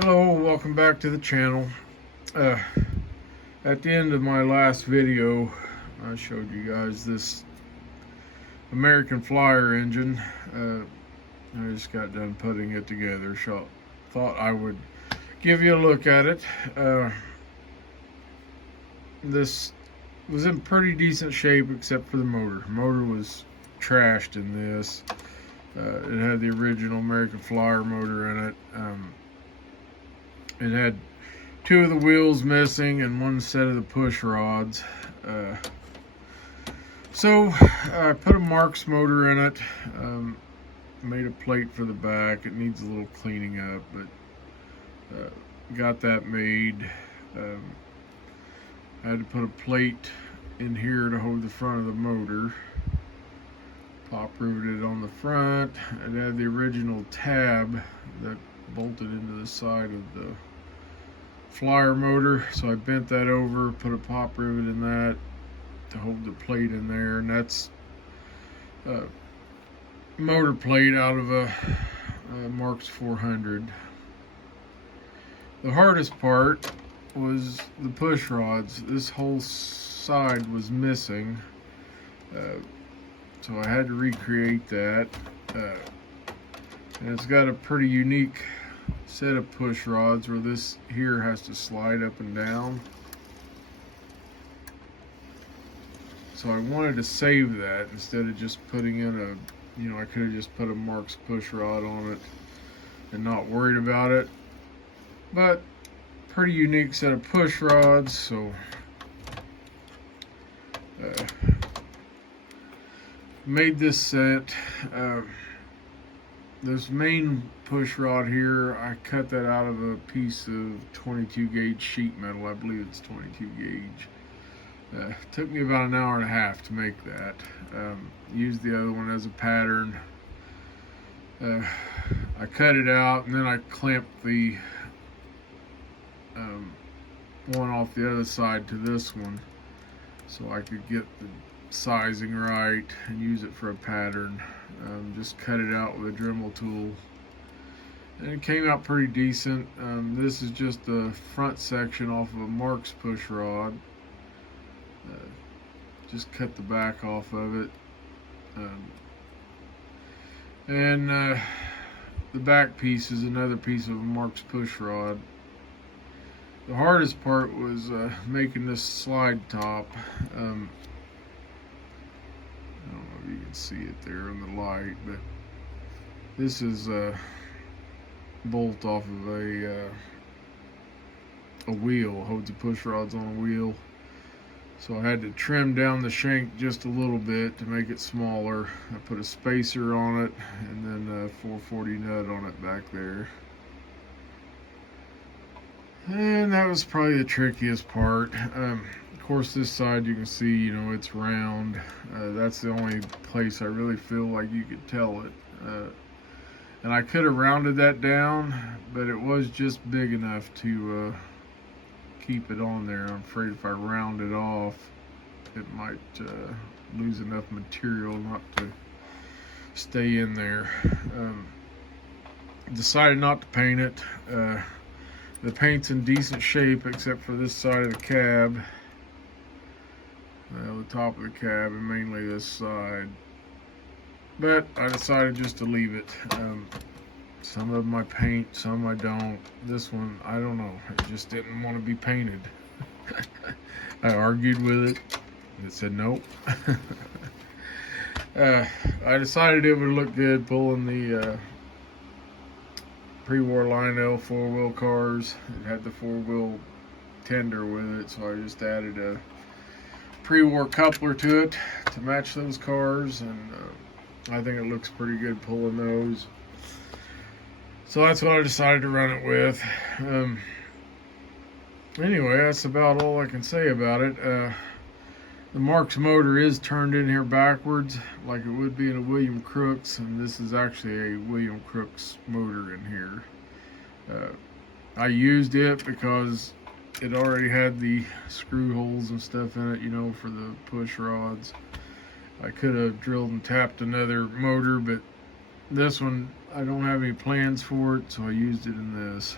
Hello, welcome back to the channel. Uh, at the end of my last video, I showed you guys this American Flyer engine. I just got done putting it together, so thought I would give you a look at it. This was in pretty decent shape except for the motor. The motor was trashed in this. It had the original American Flyer motor in it. It had two of the wheels missing and one set of the push rods. So I put a Marx motor in it, made a plate for the back. It needs a little cleaning up, but got that made. I had to put a plate in here to hold the front of the motor. Pop riveted on the front. It had the original tab that bolted into the side of the Flyer motor, so I bent that over, put a pop rivet in that to hold the plate in there, and that's a motor plate out of a Marx 400. The hardest part was the push rods. This whole side was missing, so I had to recreate that. And it's got a pretty unique set of push rods where this here has to slide up and down. So I wanted to save that instead of just putting in I could have just put a Marx push rod on it and not worried about it. But pretty unique set of push rods, so made this set. This main push rod here, I cut that out of a piece of 22 gauge sheet metal. I believe it's 22 gauge. Took me about an hour and a half to make that. Used the other one as a pattern. I cut it out and then I clamped the one off the other side to this one so I could get the sizing right and use it for a pattern. Just cut it out with a Dremel tool and it came out pretty decent. This is just the front section off of a Marx push rod. Just cut the back off of it, and the back piece is another piece of a Marx push rod. The hardest part was making this slide top. I don't know if you can see it there in the light, but this is a bolt off of a wheel. Holds the push rods on a wheel. So I had to trim down the shank just a little bit to make it smaller. I put a spacer on it and then a 440 nut on it back there. And that was probably the trickiest part. Of course, this side you can see, it's round. That's the only place I really feel like you could tell it. And I could have rounded that down, but it was just big enough to keep it on there. I'm afraid if I round it off, it might lose enough material not to stay in there. Decided not to paint it. The paint's in decent shape except for this side of the cab. The top of the cab and mainly this side. But I decided just to leave it. Some of them I paint, some I don't. This one, I don't know. It just didn't want to be painted. I argued with it. It said nope. I decided it would look good pulling the pre-war Lionel 4-wheel cars. It had the 4-wheel tender with it, so I just added a pre-war coupler to it to match those cars, and I think it looks pretty good pulling those. So that's what I decided to run it with. Anyway, that's about all I can say about it. The Marx motor is turned in here backwards, like it would be in a William Crookes, and this is actually a William Crookes motor in here. I used it because it already had the screw holes and stuff in it, for the push rods. I could have drilled and tapped another motor, but this one, I don't have any plans for it, so I used it in this.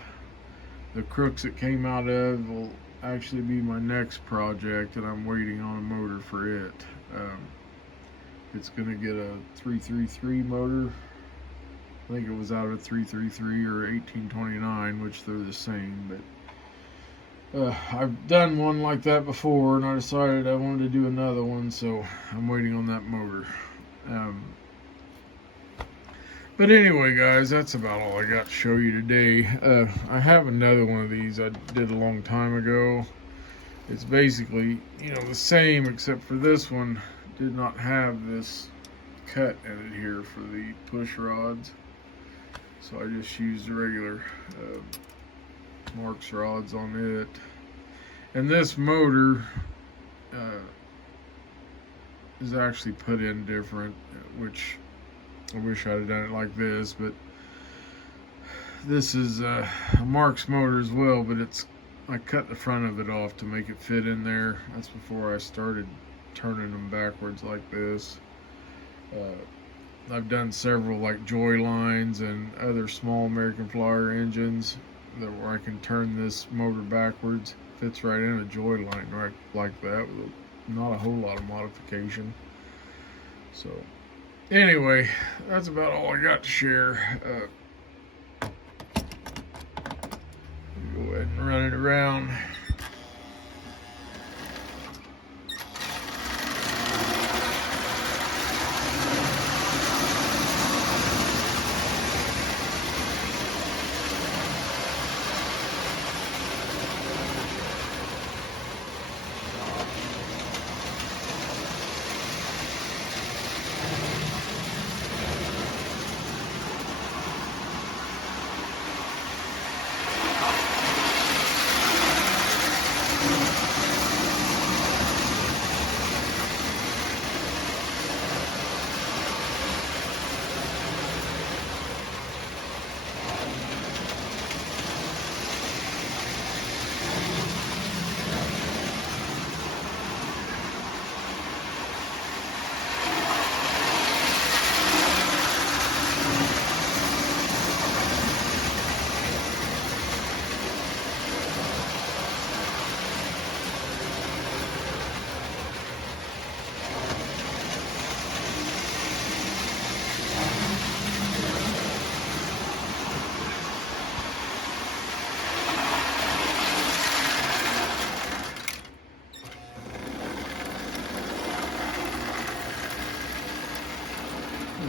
the crooks it came out of will actually be my next project, and I'm waiting on a motor for it. It's gonna get a 333 motor. I think it was out of 333 or 1829, which they're the same, but I've done one like that before, and I decided I wanted to do another one, so I'm waiting on that motor. But anyway, guys, that's about all I got to show you today. I have another one of these I did a long time ago. It's basically, the same, except for this one did not have this cut in it here for the push rods. So I just used the regular Marx rods on it. And this motor is actually put in different, which I wish I'd have done it like this, but this is a Marx motor as well, but I cut the front of it off to make it fit in there. That's before I started turning them backwards like this. I've done several like Joy lines and other small American Flyer engines where I can turn this motor backwards. Fits right in a Joy line right like that with not a whole lot of modification. So anyway, that's about all I got to share. Go ahead and run it around.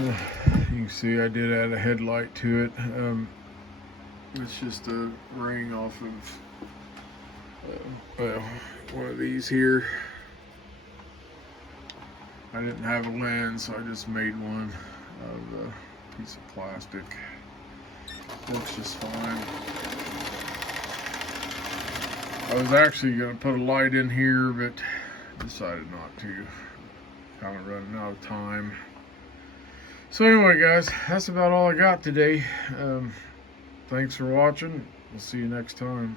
You can see I did add a headlight to it. It's just a ring off of well, one of these here. I didn't have a lens, so I just made one out of a piece of plastic. Works just fine. I was actually going to put a light in here, but decided not to. Kind of running out of time. So anyway, guys, that's about all I got today. Thanks for watching. We'll see you next time.